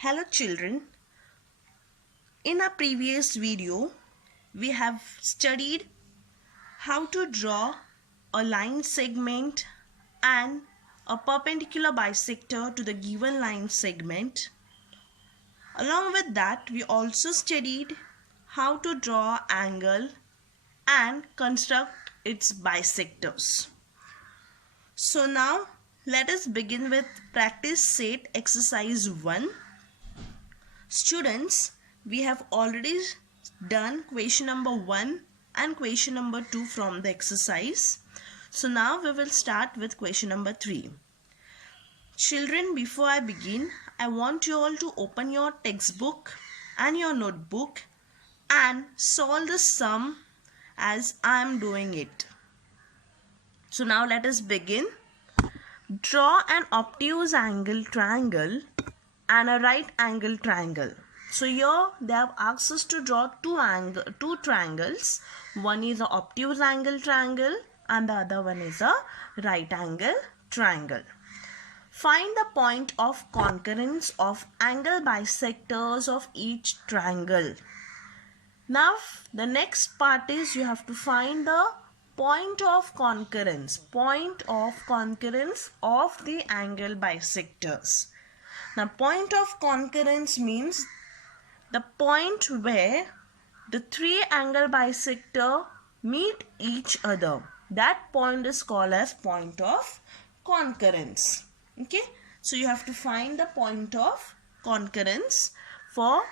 Hello children, in our previous video we have studied how to draw a line segment and a perpendicular bisector to the given line segment. Along with that, we also studied how to draw angle and construct its bisectors. So now let us begin with practice set exercise 1. Students, we have already done question number 1 and question number 2 from the exercise. So now we will start with question number 3. Children, before I begin, I want you all to open your textbook and your notebook and solve the sum as I am doing it. So now let us begin. Draw an obtuse angle triangle and a right angle triangle. So here they have asked us to draw two triangles. One is an obtuse angle triangle and the other one is a right angle triangle. Find the point of concurrence of angle bisectors of each triangle. Now the next part is you have to find the point of concurrence of the angle bisectors. Now, point of concurrence means the point where the three angle bisector meet each other. That point is called as point of concurrence. Okay, so you have to find the point of concurrence for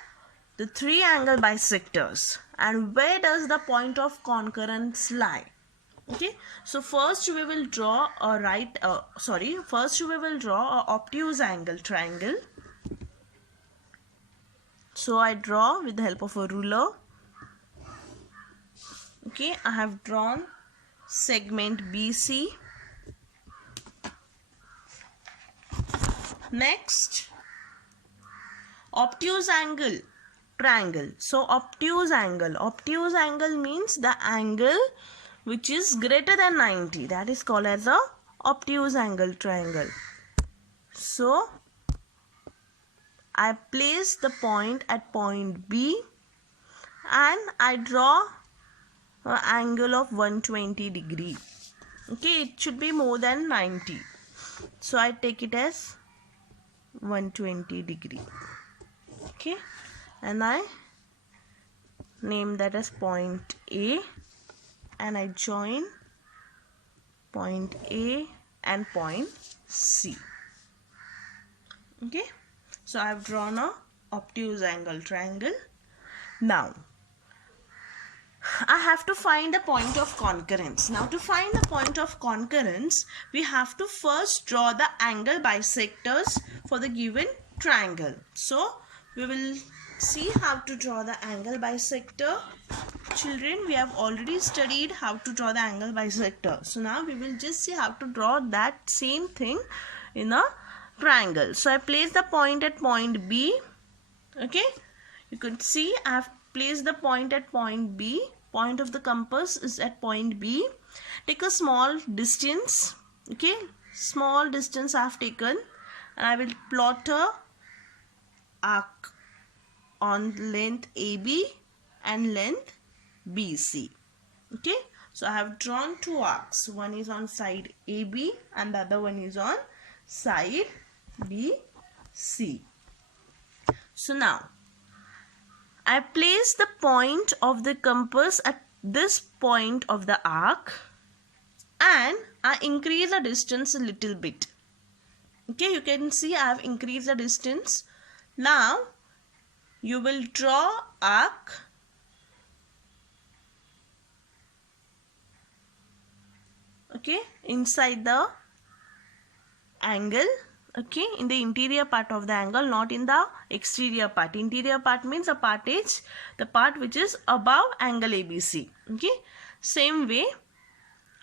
the three angle bisectors. And where does the point of concurrence lie? Okay, so first we will draw a obtuse angle triangle. So I draw with the help of a ruler. Okay, I have drawn segment BC. Next, obtuse angle triangle. So obtuse angle means the angle which is greater than 90. That is called as a obtuse angle triangle. So I place the point at point B and I draw an angle of 120 degree. Okay, it should be more than 90. So I take it as 120 degree. Okay, and I name that as point A. And I join point A and point C. Okay, so I have drawn a obtuse angle triangle. Now I have to find the point of concurrence. Now to find the point of concurrence, we have to first draw the angle bisectors for the given triangle. So we will see how to draw the angle bisector. Children, we have already studied how to draw the angle bisector. So now we will just see how to draw that same thing in a triangle. So I place the point at point B. Okay, you could see I have placed the point at point B. Point of the compass is at point B. Take a small distance. Okay, small distance I have taken, and I will plot a arc on length AB and length BC. Okay, so I have drawn two arcs. One is on side AB and the other one is on side BC. So now I place the point of the compass at this point of the arc and I increase the distance a little bit. Okay, you can see I have increased the distance. Now you will draw arc inside the angle, in the interior part of the angle, not in the exterior part. Interior part means the part which is above angle ABC. Okay, same way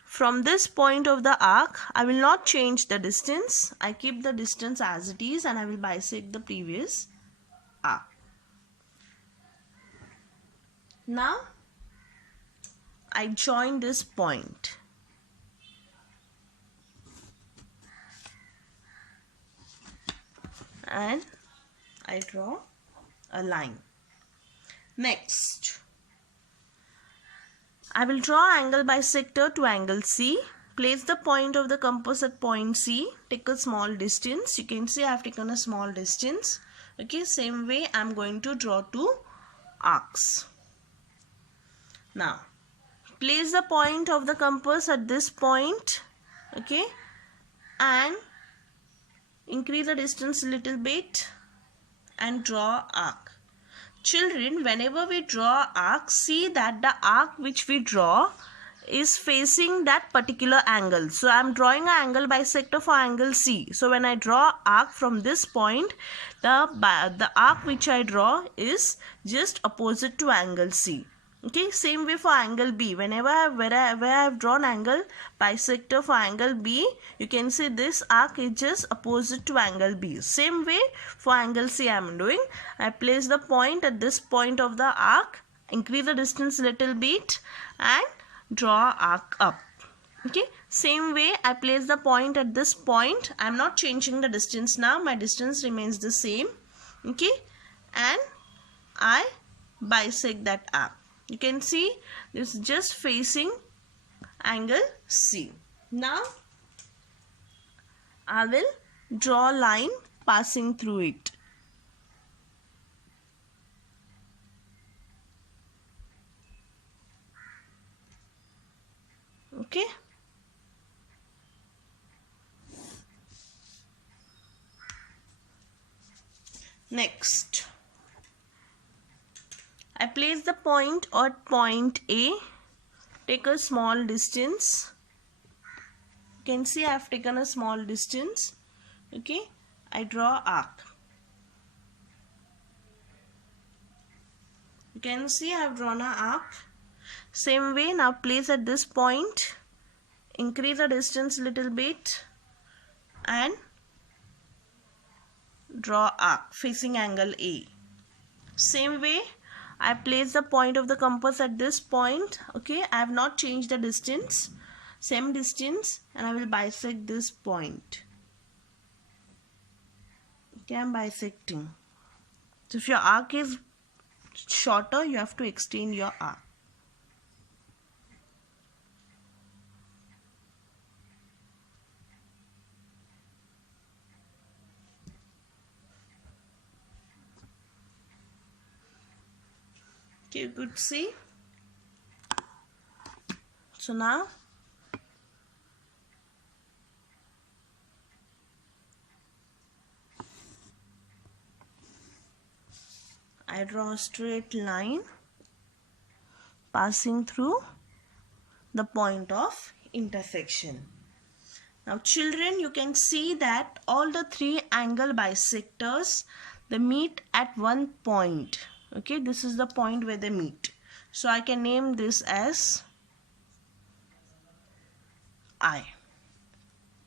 from this point of the arc, I will not change the distance. I keep the distance as it is and I will bisect the previous arc. Now I join this point. And I draw a line. Next, I will draw angle bisector to angle C. Place the point of the compass at point C. Take a small distance. You can see I have taken a small distance. Okay, same way I am going to draw two arcs. Now, place the point of the compass at this point. Okay, and increase the distance a little bit and draw arc. Children, whenever we draw arc, see that the arc which we draw is facing that particular angle. So I am drawing an angle bisector for angle C. So when I draw arc from this point, the arc which I draw is just opposite to angle C. Okay, same way for angle B. Where I have drawn angle bisector for angle B, you can see this arc is just opposite to angle B. Same way for angle C I am doing. I place the point at this point of the arc, increase the distance a little bit and draw arc up. Okay, same way I place the point at this point. I am not changing the distance now. My distance remains the same. Okay, and I bisect that arc. You can see this is just facing angle C. Now I will draw a line passing through it. Okay. Next, I place the point at point A. Take a small distance. You can see I have taken a small distance. Okay, I draw arc. You can see I have drawn an arc. Same way, now place at this point, increase the distance a little bit and draw arc facing angle A. Same way, I place the point of the compass at this point. Okay, I have not changed the distance, same distance, and I will bisect this point. Okay, I am bisecting. So if your arc is shorter, you have to extend your arc. Okay, you could see. So now I draw a straight line passing through the point of intersection. Now children, you can see that all the three angle bisectors, they meet at one point. Okay, this is the point where they meet. So I can name this as I.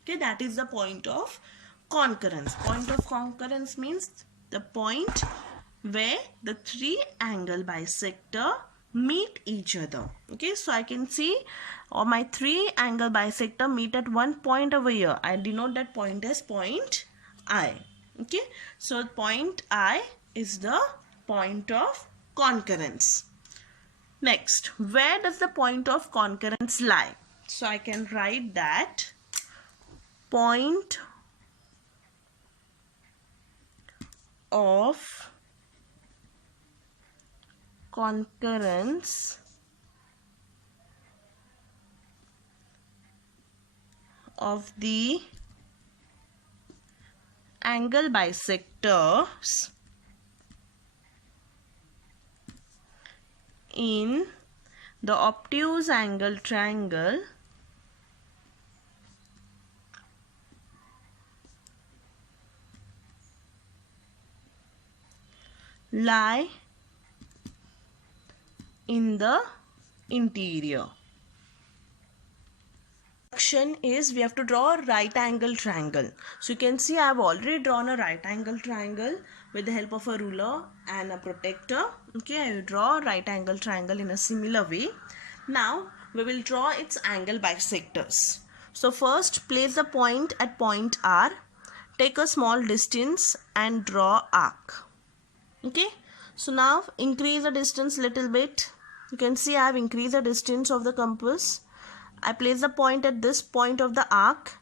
Okay, that is the point of concurrence. Point of concurrence means the point where the three angle bisector meet each other. Okay, so I can see my three angle bisector meet at one point over here. I denote that point as point I. Okay, so point I is the point of concurrence. Next, where does the point of concurrence lie? So I can write that point of concurrence of the angle bisectors in the obtuse angle triangle lie in the interior. Is we have to draw a right angle triangle. So you can see I have already drawn a right angle triangle with the help of a ruler and a protector. Okay, I will draw a right angle triangle in a similar way. Now we will draw its angle bisectors. So first place the point at point R, take a small distance and draw arc. Okay, so now increase the distance little bit. You can see I have increased the distance of the compass. I place the point at this point of the arc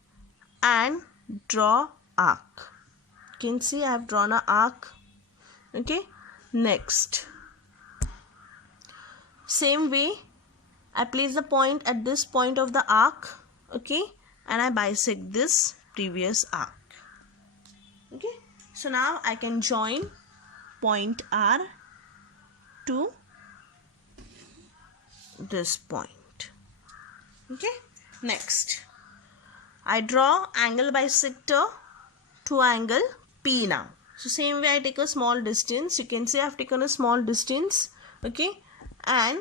and draw arc. You can see I have drawn an arc. Okay, next, same way I place the point at this point of the arc. Okay, and I bisect this previous arc. Okay, so now I can join point R to this point. Okay, next I draw angle bisector to angle P now. So same way I take a small distance. You can see I have taken a small distance. Okay, and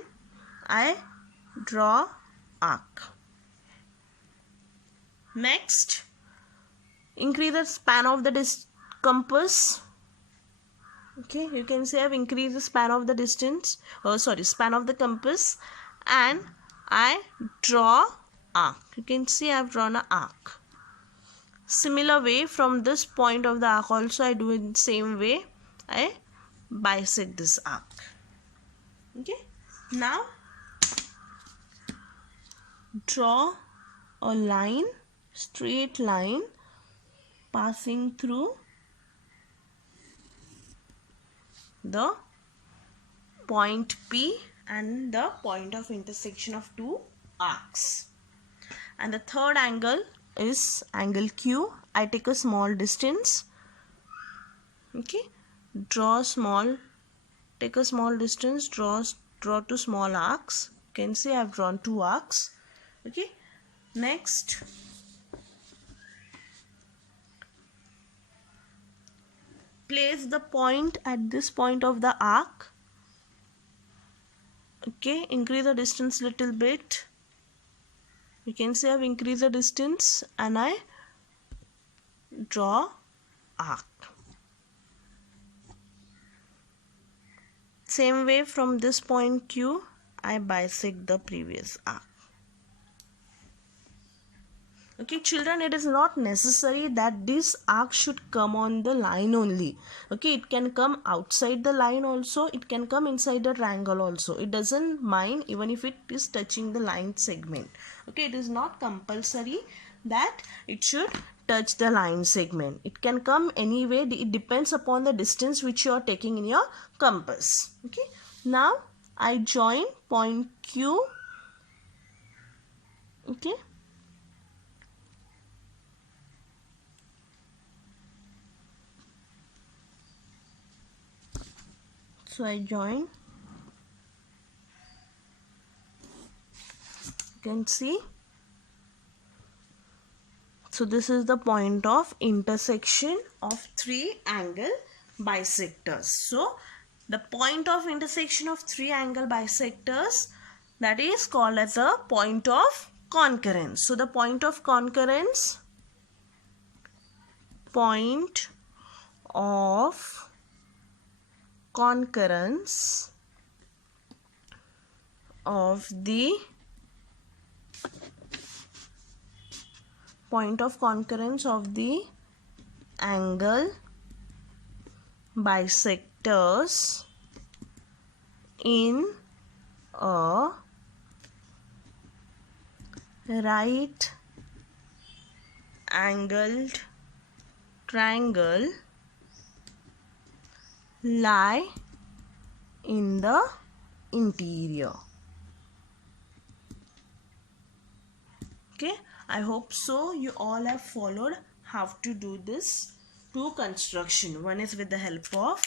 I draw arc. Next, increase the span of the compass. Okay, you can see I have increased the span of the span of the compass, and I draw arc. You can see I have drawn an arc. Similar way, from this point of the arc also I do in the same way. I bisect this arc. Okay, now draw a line, straight line passing through the point P and the point of intersection of two arcs. And the third angle is angle Q. I take a small distance. Okay, take a small distance, draw two small arcs. You can see I have drawn two arcs. Okay, next place the point at this point of the arc. Okay, increase the distance little bit. You can see I have increased the distance and I draw arc. Same way, from this point Q, I bisect the previous arc. Okay, children, it is not necessary that this arc should come on the line only. Okay, it can come outside the line also. It can come inside the triangle also. It doesn't mind even if it is touching the line segment. Okay, it is not compulsory that it should touch the line segment. It can come anyway. It depends upon the distance which you are taking in your compass. Okay, now I join point Q. Okay, so I join. You can see. So this is the point of intersection of three angle bisectors. So the point of intersection of three angle bisectors, that is called as a point of concurrence. So the point of concurrence of the angle bisectors in a right angled triangle lie in the interior. Okay, I hope so you all have followed how to do this two construction. One is with the help of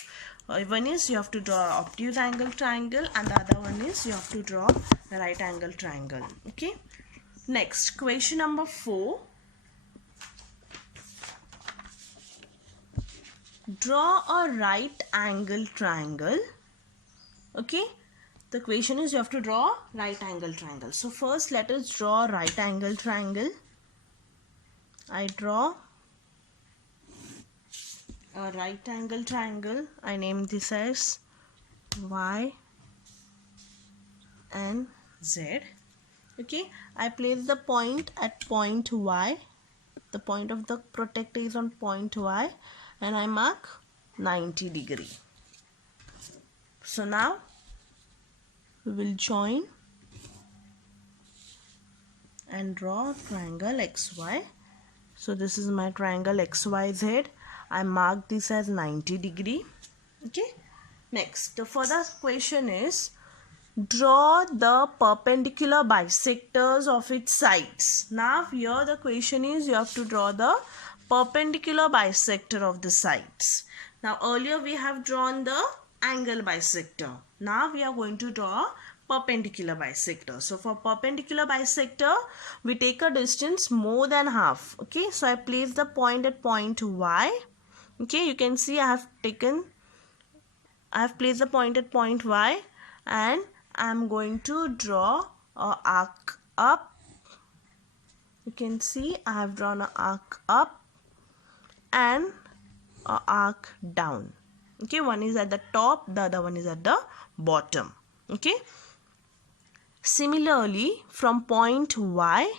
one is you have to draw obtuse angle triangle, and the other one is you have to draw the right angle triangle. Okay, next question number 4. Draw a right angle triangle. Okay, the question is you have to draw right angle triangle. So first let us draw right angle triangle. I draw a right angle triangle. I name this as Y and Z. Okay, I place the point at point Y. The point of the protector is on point Y, and I mark 90 degree. So now we will join and draw triangle XY. So this is my triangle XYZ. I mark this as 90 degree. Okay. Next, the further question is, draw the perpendicular bisectors of its sides. Now here the question is, you have to draw the perpendicular bisector of the sides. Now earlier we have drawn the angle bisector. Now we are going to draw perpendicular bisector. So for perpendicular bisector, we take a distance more than half. Okay, so I place the point at point Y. Okay, you can see I have placed the point at point Y, and I am going to draw a arc up. You can see I have drawn an arc up and an arc down. Okay, one is at the top, the other one is at the bottom. Okay. Similarly, from point Y,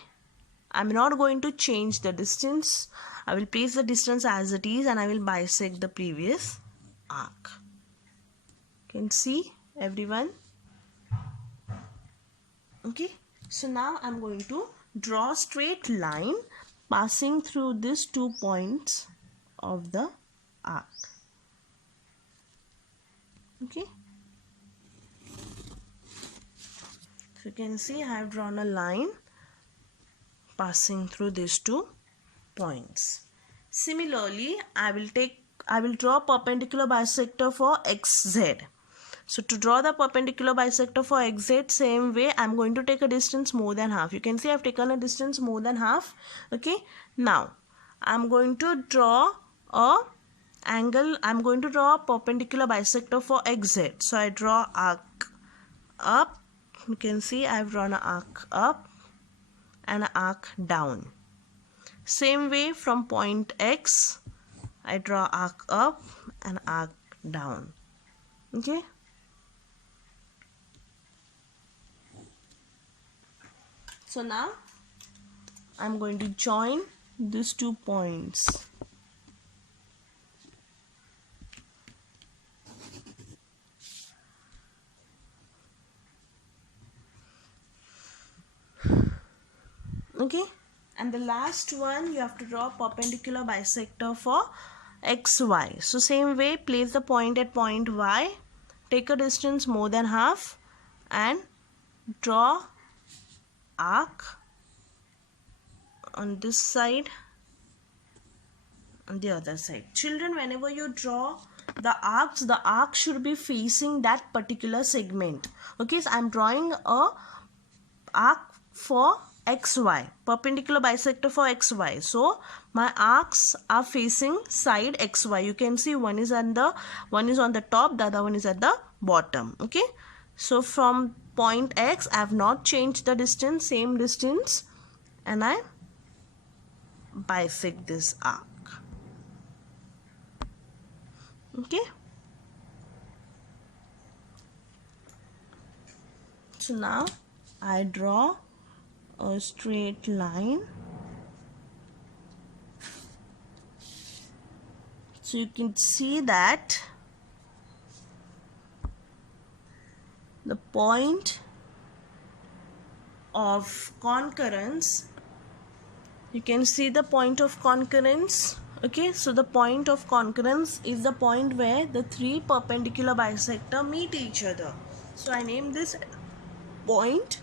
I am not going to change the distance. I will place the distance as it is, and I will bisect the previous arc. You can see everyone. Okay, so now I'm going to draw a straight line passing through these 2 points of the arc. Okay, so you can see I have drawn a line passing through these 2 points. Similarly, I will draw perpendicular bisector for XZ. So to draw the perpendicular bisector for XZ, same way I am going to take a distance more than half. You can see I have taken a distance more than half. Okay, now I am going to draw a perpendicular bisector for XZ. So I draw arc up. You can see I have drawn an arc up and an arc down. Same way from point X, I draw arc up and arc down. Okay. So now I'm going to join these 2 points. Okay, and the last one, you have to draw perpendicular bisector for XY. So same way, place the point at point Y, take a distance more than half and draw arc on this side, on the other side. Children, whenever you draw the arc should be facing that particular segment. Okay, so I'm drawing a arc for XY, perpendicular bisector for XY. So my arcs are facing side XY. You can see one is on the top, the other one is at the bottom. Okay, so from point X, I have not changed the distance, same distance, and I bisect this arc. Okay, so now I draw a straight line. So you can see that the point of concurrence, you can see the point of concurrence. Okay, so the point of concurrence is the point where the 3 perpendicular bisector meet each other. So I name this point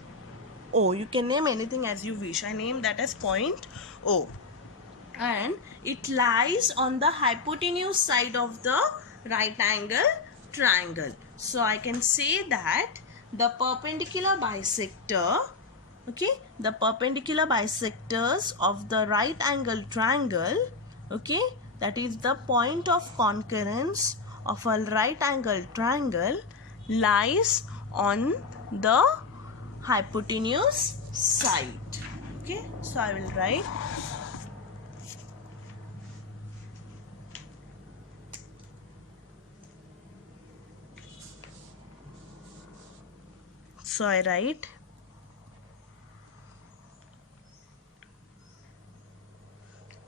O. You can name anything as you wish. I name that as point O, and it lies on the hypotenuse side of the right angle triangle. So I can say that the perpendicular bisector, okay, the perpendicular bisectors of the right angle triangle, okay, that is the point of concurrence of a right angle triangle, lies on the hypotenuse side. Okay, so I will write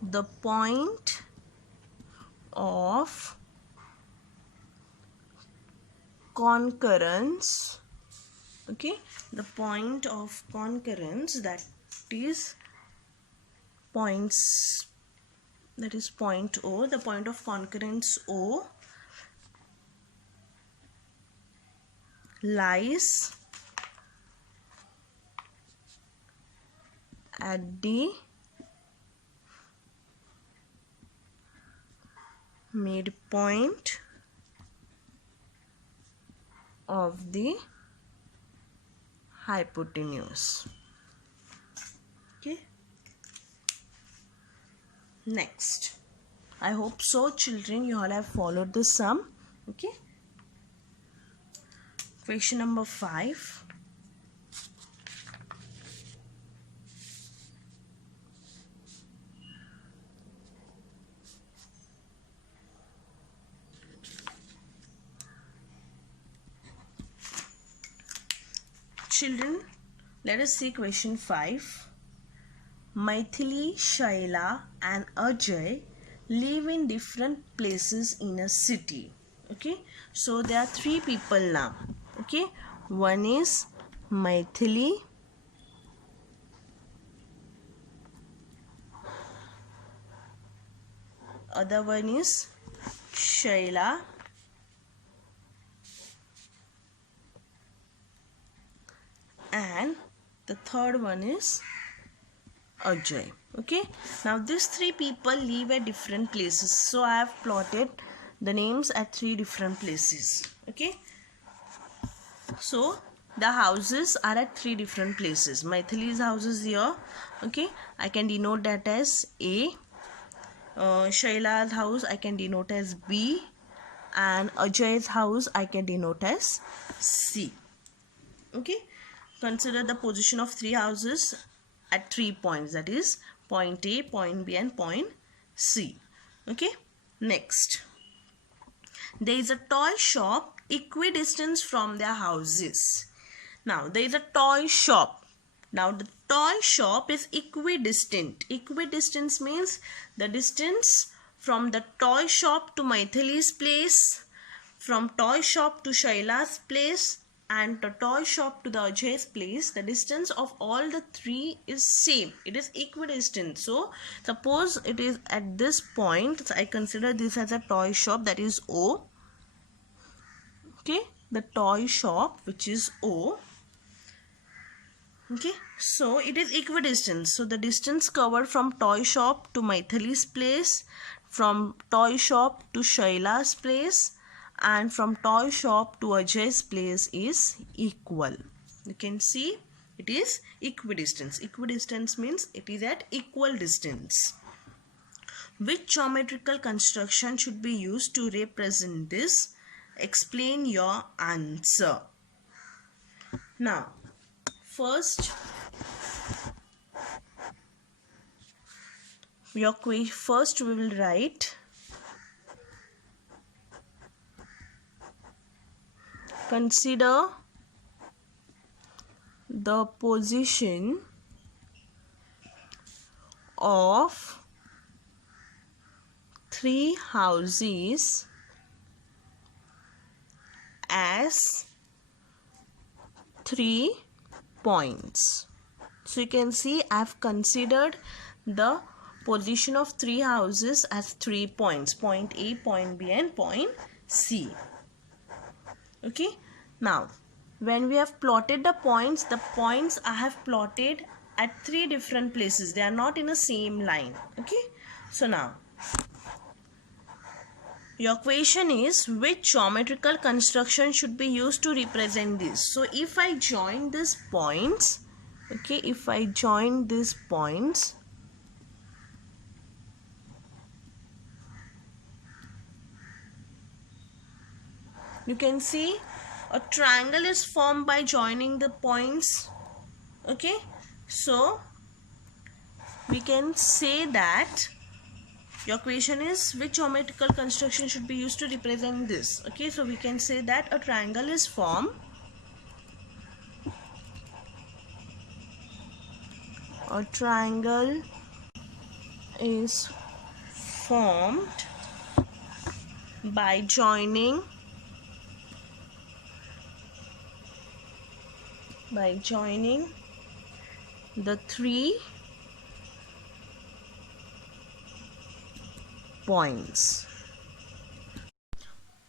the point of concurrence, okay, the point of concurrence, that is points, that is point O, the point of concurrence O lies at the midpoint of the hypotenuse. Okay. Next, I hope so children you all have followed the sum. Okay. Question number 5. Children, let us see question 5. Maithili, Shaila and Ajay live in different places in a city. Okay, so there are 3 people now. Okay, one is Maithili, other one is Shaila, and the third one is Ajay. Okay, now these 3 people live at different places, so I have plotted the names at 3 different places. Okay, so the houses are at 3 different places. Maithili's house is here. Okay, I can denote that as A. Shaila's house I can denote as B, and Ajay's house I can denote as C. Okay, consider the position of 3 houses at 3 points, that is point A, point B and point C. Okay, next, there is a toy shop equidistant from their houses. Now there is a toy shop. Now the toy shop is equidistant. Equidistance means the distance from the toy shop to Maithili's place, from toy shop to Shaila's place, and the toy shop to the Ajay's place, the distance of all the 3 is same. It is equidistant. So suppose it is at this point, I consider this as a toy shop, that is O. Okay, the toy shop which is O. Okay, so it is equidistant. So the distance covered from toy shop to Maithili's place, from toy shop to Shaila's place, and from toy shop to Ajay's place is equal. You can see it is equidistance. Equidistance means it is at equal distance. Which geometrical construction should be used to represent this? Explain your answer. Now, first we will write consider the position of 3 houses as 3 points. So you can see I have considered the position of 3 houses as 3 points, point A, point B and point C. Okay, now when we have plotted the points I have plotted at 3 different places. They are not in the same line. Okay, so now your question is which geometrical construction should be used to represent this. So if I join these points, okay, if I join these points, you can see a triangle is formed by joining the points. Okay, so we can say that your question is which geometrical construction should be used to represent this. Okay, so we can say that a triangle is formed. A triangle is formed by joining by joining the 3 points.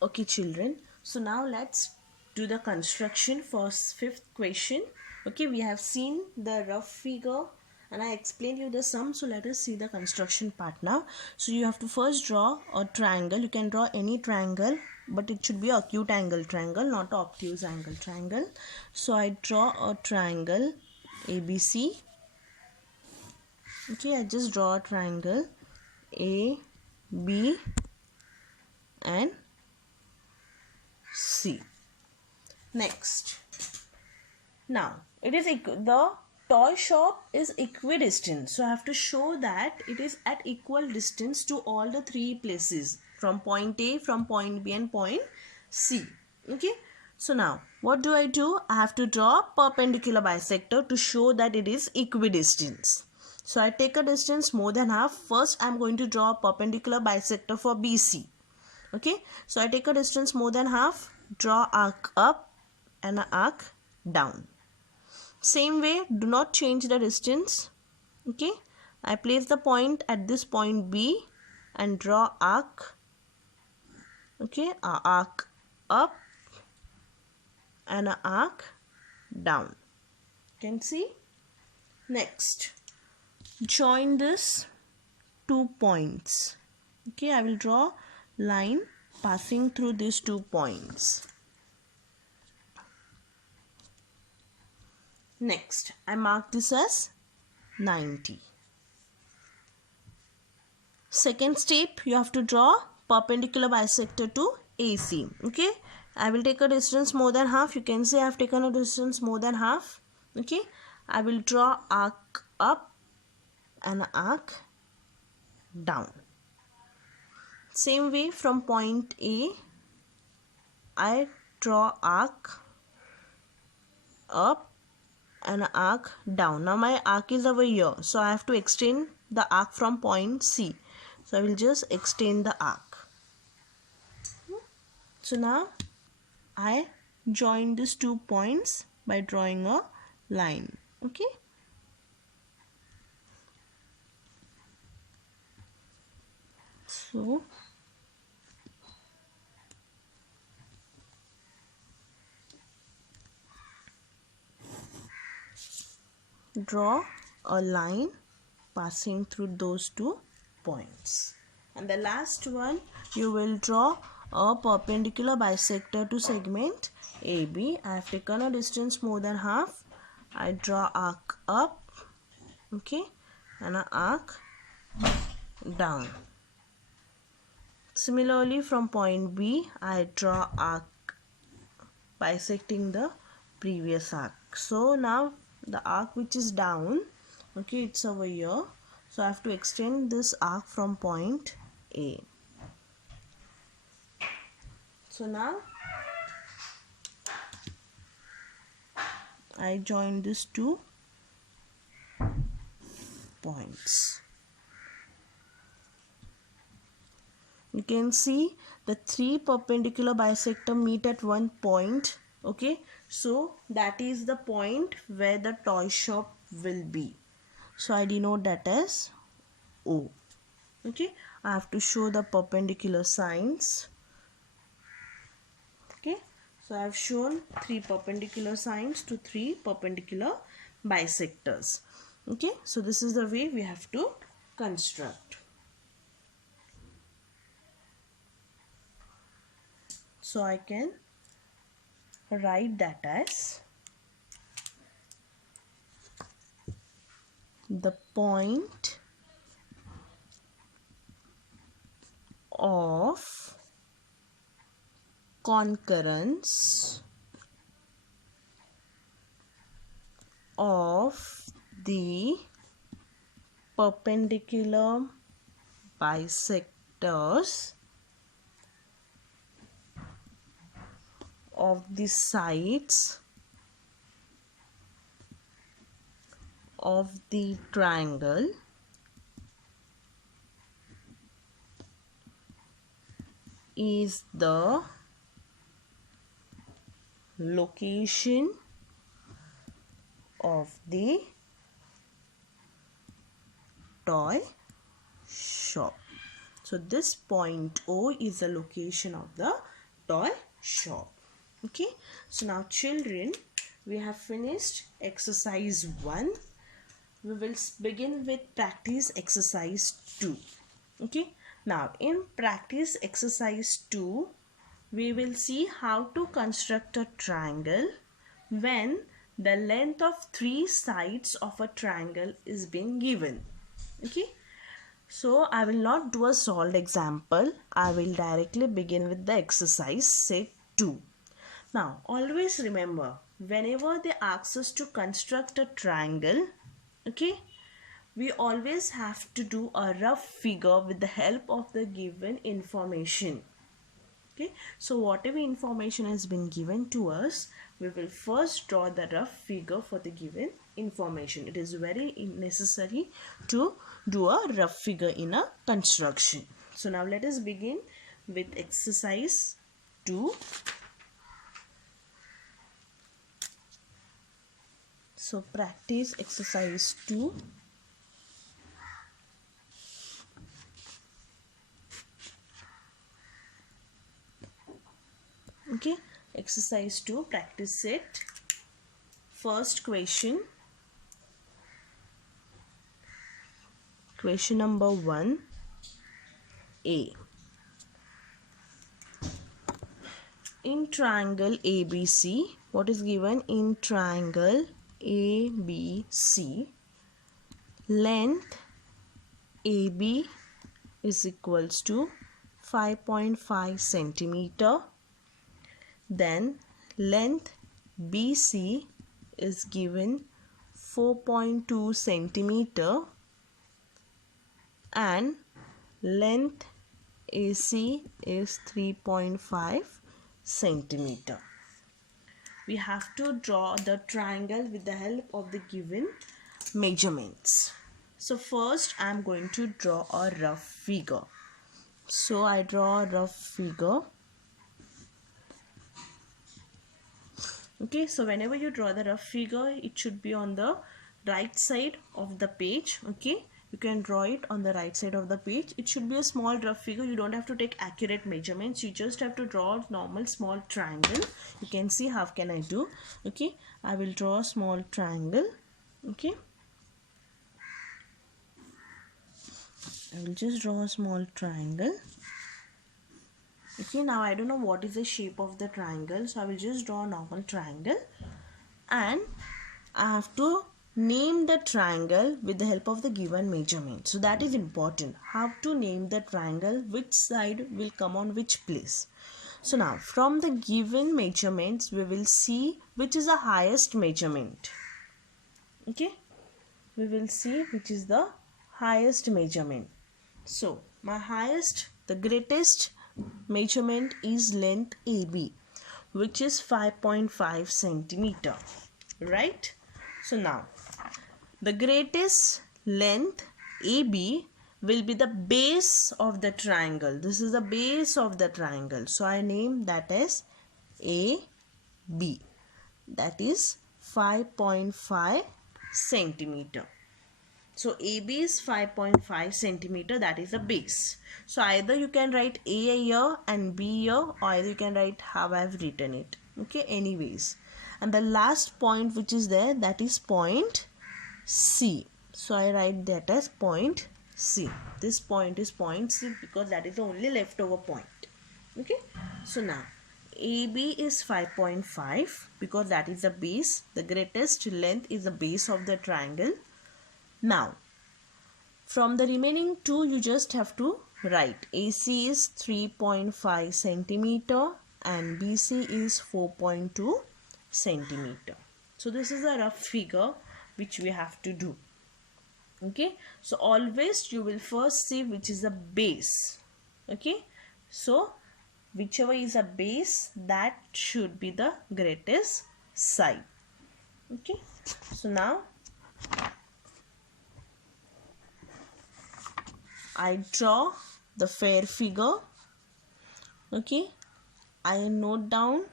Okay children, so now let's do the construction for fifth question. Okay, we have seen the rough figure and I explained you the sum, so let us see the construction part now. So you have to first draw a triangle. You can draw any triangle, but it should be an acute angle triangle, not an obtuse angle triangle. So I draw a triangle ABC. Okay, I just draw a triangle A, B and C. Next, now it is the toy shop is equidistant, so I have to show that it is at equal distance to all the 3 places, from point A, from point B and point C. Okay, so now what do? I have to draw perpendicular bisector to show that it is equidistant. So I take a distance more than half. First I am going to draw a perpendicular bisector for BC. Okay, so I take a distance more than half, draw arc up and an arc down. Same way, do not change the distance. Okay, I place the point at this point B and draw arc. Okay, a arc up and an arc down. You can see. Next, join this 2 points. Okay, I will draw line passing through these 2 points. Next, I mark this as 90. Second step, you have to draw perpendicular bisector to AC. Okay, I will take a distance more than half. You can say I have taken a distance more than half. Okay, I will draw arc up and arc down. Same way, from point A, I draw arc up and arc down. Now my arc is over here, so I have to extend the arc from point C. So I will just extend the arc. So now I join these 2 points by drawing a line. Okay. So draw a line passing through those 2 points. And the last one, you will draw a perpendicular bisector to segment AB. I have taken a distance more than half. I draw arc up, okay, and an arc down. Similarly, from point B, I draw arc bisecting the previous arc. So now the arc which is down, okay, it's over here. So I have to extend this arc from point A. So now I join these 2 points. You can see the 3 perpendicular bisector meet at one point. Okay, so that is the point where the toy shop will be. So I denote that as O. Okay, I have to show the perpendicular signs. Okay, so I have shown 3 perpendicular signs to 3 perpendicular bisectors. Okay, so this is the way we have to construct. So I can write that as the point of concurrence of the perpendicular bisectors of the sides of the triangle is the location of the toy shop. So this point O is the location of the toy shop. Okay, so now children, we have finished exercise 1. We will begin with practice exercise 2. Okay, now in practice exercise 2, we will see how to construct a triangle when the length of 3 sides of a triangle is being given. Okay, so I will not do a solved example. I will directly begin with the exercise set 2. Now always remember, whenever they ask us to construct a triangle, okay, we always have to do a rough figure with the help of the given information. Okay, so whatever information has been given to us, we will first draw the rough figure for the given information. It is very necessary to do a rough figure in a construction. So now let us begin with exercise 2. So practice exercise 2. Okay, exercise 2, practice set. First question. Question number 1. A. In triangle ABC, what is given in triangle ABC? Length AB is equals to 5.5 centimeter. Then length BC is given 4.2 centimeter and length AC is 3.5 centimeter. We have to draw the triangle with the help of the given measurements. So first I am going to draw a rough figure. So I draw a rough figure. Okay, so whenever you draw the rough figure, it should be on the right side of the page. Okay, you can draw it on the right side of the page. It should be a small rough figure. You don't have to take accurate measurements. You just have to draw a normal small triangle. You can see how can I do. Okay, I will draw a small triangle. Okay, I will just draw a small triangle. Okay, now I don't know what is the shape of the triangle, so I will just draw a normal triangle and I have to name the triangle with the help of the given measurement. So that is important. How to name the triangle, which side will come on which place. So now from the given measurements, we will see which is the highest measurement. Okay, we will see which is the highest measurement. So my highest, the greatest measurement is length AB, which is 5.5 centimeter, right? So now the greatest length AB will be the base of the triangle. This is the base of the triangle, so I name that as AB, that is 5.5 centimeter. So AB is 5.5 centimeter, that is the base. So either you can write A here and B here, or either you can write how I have written it. Okay, anyways. And the last point which is there, that is point C. So I write that as point C. This point is point C because that is the only leftover point. Okay, so now AB is 5.5 because that is the base. The greatest length is the base of the triangle. Now, from the remaining two, you just have to write AC is 3.5 centimeter and BC is 4.2 centimeter. So this is a rough figure which we have to do. Okay, so always you will first see which is the base. Okay, so whichever is a base, that should be the greatest side. Okay, so now I draw the fair figure. Okay, I note down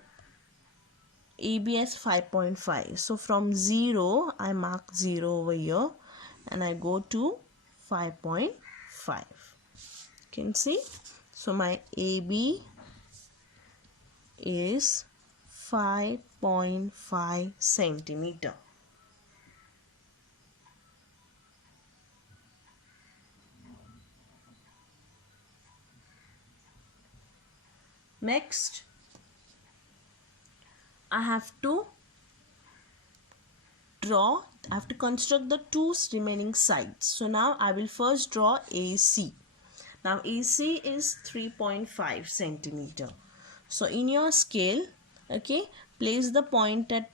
AB as 5.5. So from 0, I mark 0 over here and I go to 5.5. You can see. So my AB is 5.5 centimeter. Next, I have to construct the two remaining sides. So now I will first draw AC. Now AC is 3.5 centimeter. So in your scale, okay, place the point at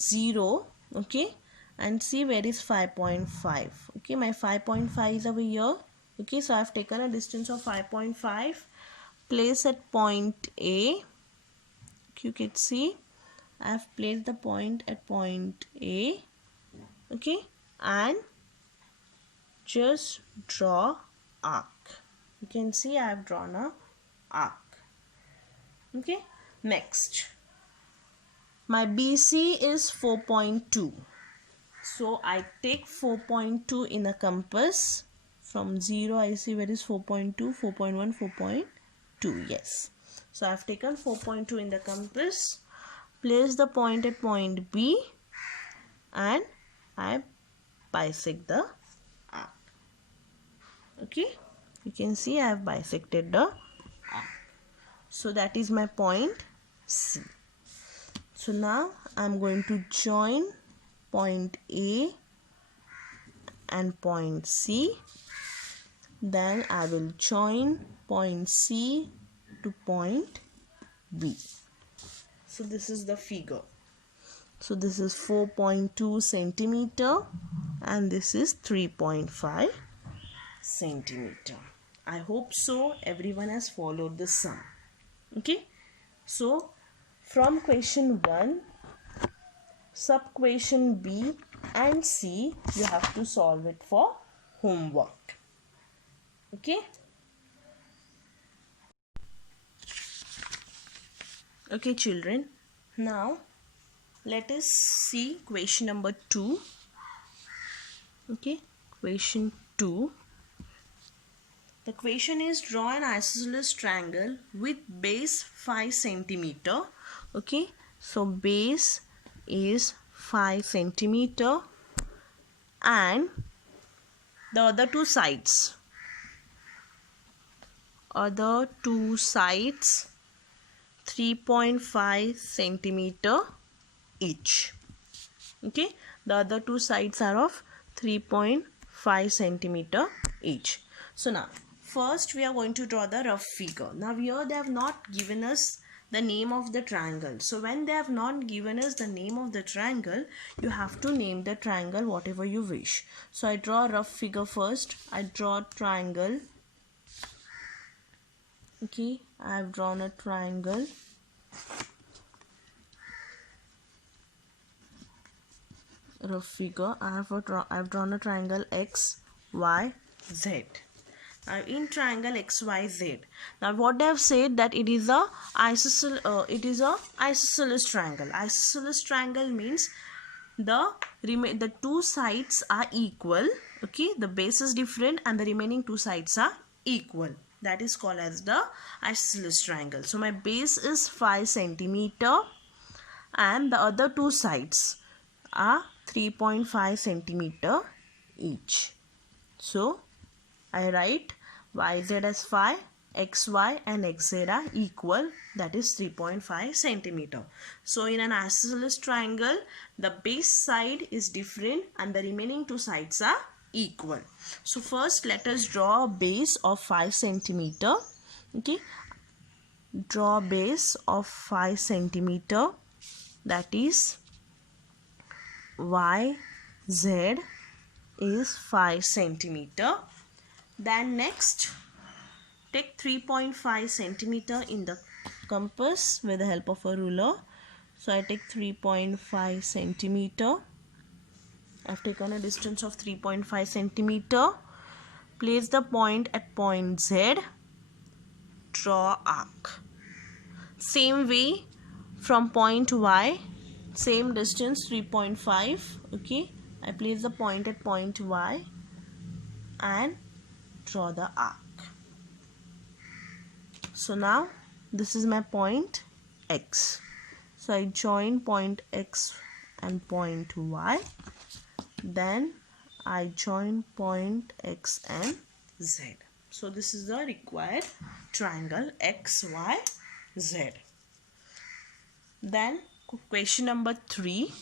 0, okay, and see where is 5.5. Okay, my 5.5 is over here. Okay, so I have taken a distance of 5.5. Place at point A. You can see I have placed the point at point A. Okay, and just draw arc. You can see I have drawn a arc. Okay, next, my BC is 4.2. So I take 4.2 in a compass. From 0 I see where is 4.2, 4.1, 4.2. Yes. So I have taken 4.2 in the compass. Place the point at point B and I bisect the arc. Okay. You can see I have bisected the arc. So that is my point C. So now I am going to join point A and point C. Then I will join point C to point B. So this is the figure. So this is 4.2 centimeter and this is 3.5 centimeter. I hope so everyone has followed the sum. Okay. So from question 1, sub question B and C, you have to solve it for homework. Okay. Okay children, now let us see question number 2. Okay, question 2. The question is, draw an isosceles triangle with base 5 centimeter. Okay, so base is 5 centimeter and the other two sides 3.5 centimeter each. Okay, the other two sides are of 3.5 centimeter each. So now first we are going to draw the rough figure. Now here they have not given us the name of the triangle. So when they have not given us the name of the triangle, you have to name the triangle whatever you wish. So I draw a rough figure first. I draw a triangle. Okay, I have drawn a triangle. Rough figure. I have drawn a triangle X, Y, Z. Now in triangle X, Y, Z. Now what they have said that it is a isosceles triangle. Isosceles triangle means the two sides are equal. Okay, the base is different and the remaining two sides are equal. That is called as the isosceles triangle. So my base is 5 centimeter and the other two sides are 3.5 centimeter each. So I write YZ as 5, XY and XZ are equal, that is 3.5 centimeter. So in an isosceles triangle, the base side is different and the remaining two sides are equal. So first let us draw a base of 5 centimeter. Okay, draw a base of 5 centimeter, that is YZ is 5 centimeter. Then next take 3.5 centimeter in the compass with the help of a ruler. So I take 3.5 centimeter. I have taken a distance of 3.5 centimeter. Place the point at point Z. Draw arc. Same way from point Y, same distance 3.5. Okay, I place the point at point Y and draw the arc. So now this is my point X. So I join point X and point Y. Then I join point X and Z. So this is the required triangle XYZ. Then question number 3.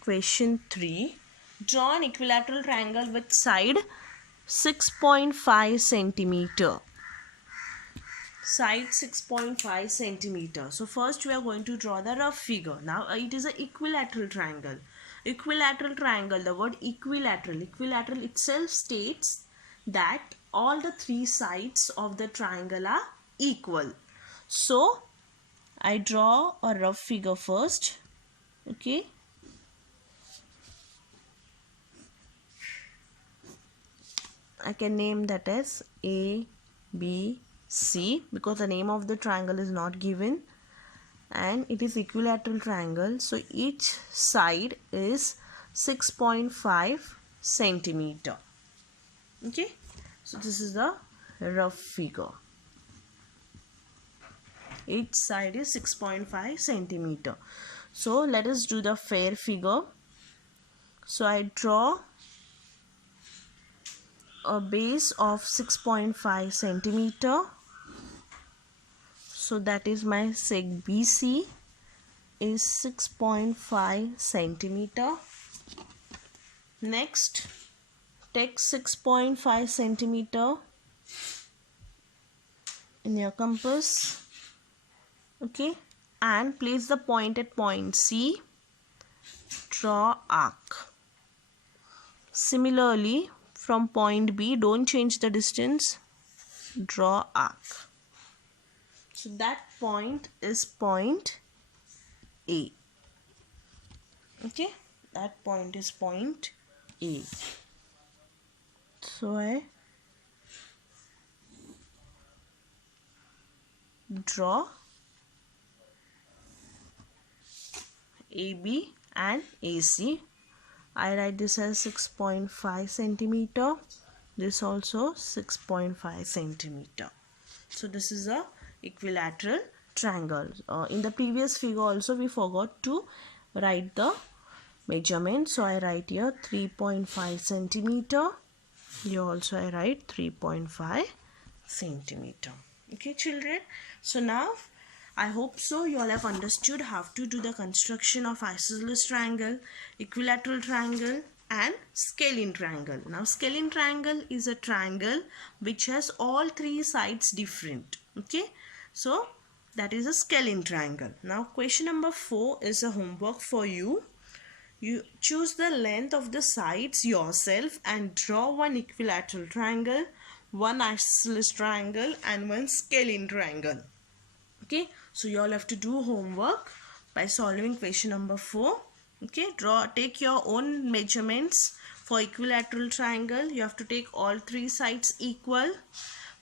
Question 3. Draw an equilateral triangle with side 6.5 centimeter. Side 6.5 centimeter. So first we are going to draw the rough figure. Now it is an equilateral triangle. Equilateral triangle, the word equilateral. Equilateral itself states that all the three sides of the triangle are equal. So I draw a rough figure first. Okay. I can name that as A, B, C because the name of the triangle is not given, and it is equilateral triangle, so each side is 6.5 centimeter. Okay, so this is the rough figure. Each side is 6.5 centimeter. So let us do the fair figure. So I draw a base of 6.5 centimeter. So that is my seg BC is 6.5 centimeter. Next, take 6.5 centimeter in your compass. Okay, and place the point at point C. Draw arc. Similarly, from point B, don't change the distance. Draw arc. So that point is point A. Okay, that point is point A. So I draw AB and AC. I write this as 6.5 centimeter. This also 6.5 centimeter. So this is a equilateral triangle. In the previous figure also we forgot to write the measurement. So I write here 3.5 centimeter. Here also I write 3.5 centimeter. Okay children. So now I hope so you all have understood how to do the construction of isosceles triangle, equilateral triangle and scalene triangle. Now scalene triangle is a triangle which has all three sides different. Okay, so that is a scalene triangle. Now question number 4 is a homework for you. You choose the length of the sides yourself and draw one equilateral triangle, one isosceles triangle and one scalene triangle. Okay, so you all have to do homework by solving question number 4. Okay, take your own measurements. For equilateral triangle you have to take all three sides equal.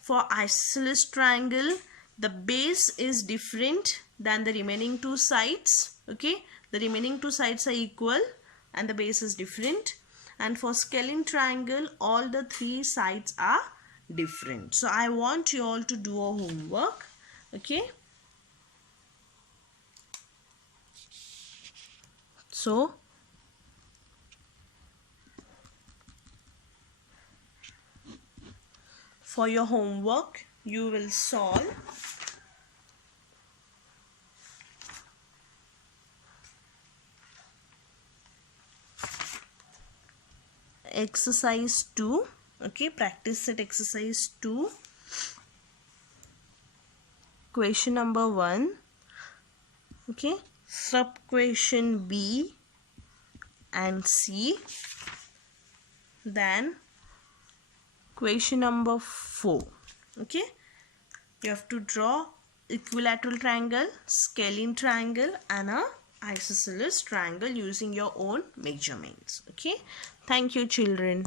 For isosceles triangle the base is different than the remaining two sides. Okay, the remaining two sides are equal and the base is different. And for scalene triangle all the three sides are different. So I want you all to do a homework. Okay, so for your homework you will solve exercise 2. Okay, practice set exercise 2. Question number 1. Okay, sub question B and C. Then question number 4. Okay, you have to draw equilateral triangle, scalene triangle and a isosceles triangle using your own measurements. Okay, thank you children.